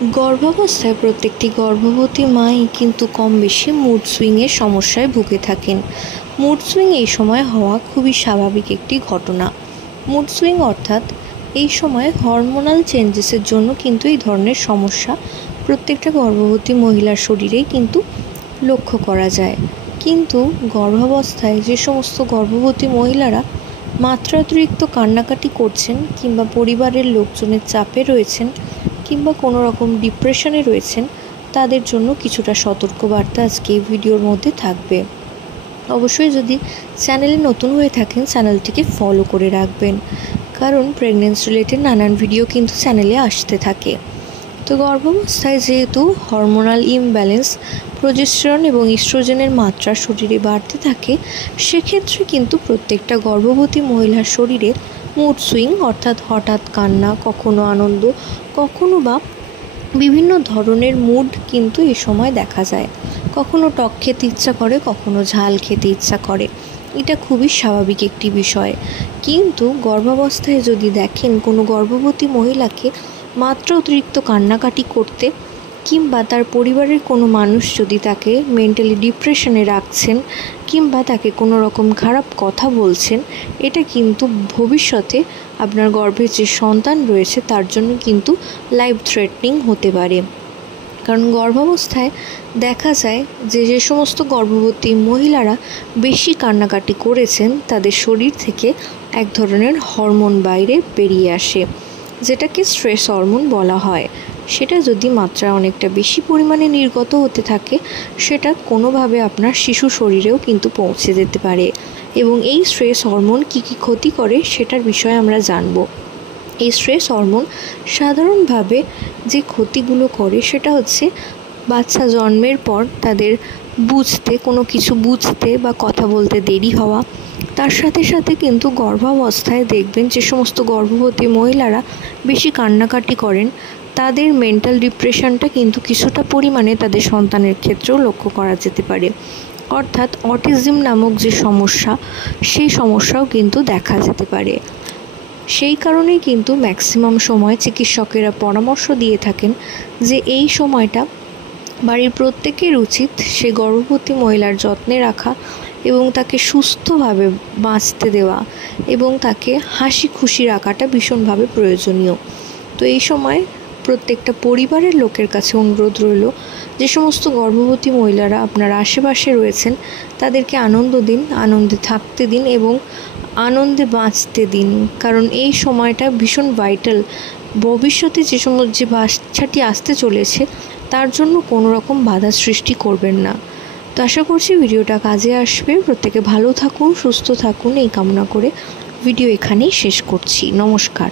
গর্ভাবস্থায় প্রত্যেকটি গর্ভবতী মাই কিন্তু কম বেশি মুড সুইংয়ের সমস্যায় ভুগে থাকেন। মুড সুইং এই সময় হওয়া খুবই স্বাভাবিক একটি ঘটনা। মুড সুইং অর্থাৎ এই সময় হরমোনাল চেঞ্জেসের জন্য কিন্তু এই ধরনের সমস্যা প্রত্যেকটা গর্ভবতী মহিলার শরীরেই কিন্তু লক্ষ্য করা যায়। কিন্তু গর্ভাবস্থায় যে সমস্ত গর্ভবতী মহিলারা মাত্রাতিরিক্ত কান্নাকাটি করছেন কিংবা পরিবারের লোকজনের চাপে রয়েছেন কিংবা কোনো রকম ডিপ্রেশনে রয়েছেন, তাদের জন্য কিছুটা সতর্কবার্তা আজকে এই ভিডিওর মধ্যে থাকবে। অবশ্যই যদি চ্যানেলে নতুন হয়ে থাকেন চ্যানেলটিকে ফলো করে রাখবেন, কারণ প্রেগন্যান্সি রিলেটেড নানান ভিডিও কিন্তু চ্যানেলে আসতে থাকে। তো গর্ভাবস্থায় যেহেতু হরমোনাল ইমব্যালেন্স, প্রোজেস্টেরন এবং ইস্ট্রোজেনের মাত্রা শরীরে বাড়তে থাকে, সেক্ষেত্রে কিন্তু প্রত্যেকটা গর্ভবতী মহিলার শরীরে মুড সুইং অর্থাৎ হঠাৎ কান্না, কখনো আনন্দ, কখনো বা বিভিন্ন ধরনের মুড কিন্তু এই সময় দেখা যায়। কখনো টক খেতে ইচ্ছা করে, কখনো ঝাল খেতে ইচ্ছা করে। এটা খুবই স্বাভাবিক একটি বিষয়। কিন্তু গর্ভাবস্থায় যদি দেখেন কোনো গর্ভবতী মহিলাকে মাত্রা অতিরিক্ত কান্নাকাটি করতে কিংবা তার পরিবারের কোনো মানুষ যদি তাকে মেন্টালি ডিপ্রেশনে রাখছেন কিংবা তাকে কোনো রকম খারাপ কথা বলছেন, এটা কিন্তু ভবিষ্যতে আপনার গর্ভে যে সন্তান রয়েছে তার জন্য কিন্তু লাইফ থ্রেটনিং হতে পারে। কারণ গর্ভাবস্থায় দেখা যায় যে সমস্ত গর্ভবতী মহিলারা বেশি কান্নাকাটি করেছেন, তাদের শরীর থেকে এক ধরনের হরমোন বাইরে বেরিয়ে আসে, যেটাকে স্ট্রেস হরমোন বলা হয়। সেটা যদি মাত্রা অনেকটা বেশি পরিমাণে নির্গত হতে থাকে, সেটা কোনোভাবে আপনার শিশু শরীরেও কিন্তু পৌঁছে যেতে পারে। এবং এই স্ট্রেস হরমোন কী কী ক্ষতি করে সেটার বিষয়ে আমরা জানব। এই স্ট্রেস হরমোন সাধারণভাবে যে ক্ষতিগুলো করে সেটা হচ্ছে বাচ্চা জন্মের পর তাদের কোনো কিছু বুঝতে বা কথা বলতে দেরি হওয়া। তার সাথে সাথে কিন্তু গর্ভাবস্থায় দেখবেন যে সমস্ত গর্ভবতী মহিলারা বেশি কান্নাকাটি করেন, তাদের মেন্টাল ডিপ্রেশনটা কিন্তু কিছুটা পরিমাণে তাদের সন্তানের ক্ষেত্রেও লক্ষ্য করা যেতে পারে। অর্থাৎ অটিজম নামক যে সমস্যা, সেই সমস্যাও কিন্তু দেখা যেতে পারে। সেই কারণেই কিন্তু ম্যাক্সিমাম সময় চিকিৎসকেরা পরামর্শ দিয়ে থাকেন যে এই সময়টা বাড়ির প্রত্যেকের উচিত সে গর্ভবতী মহিলার যত্নে রাখা এবং তাকে সুস্থভাবে বাঁচতে দেওয়া এবং তাকে হাসি খুশি রাখাটা ভীষণভাবে প্রয়োজনীয়। তো এই সময় প্রত্যেকটা পরিবারের লোকের কাছে অনুরোধ রইল, যে সমস্ত গর্ভবতী মহিলারা আপনার আশেপাশে রয়েছেন তাদেরকে আনন্দ দিন, আনন্দে থাকতে দিন এবং আনন্দে বাঁচতে দিন। কারণ এই সময়টা ভীষণ ভাইটাল। ভবিষ্যতে যে বাচ্চাটি আসতে চলেছে তার জন্য কোনো রকম বাধা সৃষ্টি করবেন না। তো আশা করছি ভিডিওটা কাজে আসবে। প্রত্যেকে ভালো থাকুন, সুস্থ থাকুন এই কামনা করে ভিডিও এখানেই শেষ করছি। নমস্কার।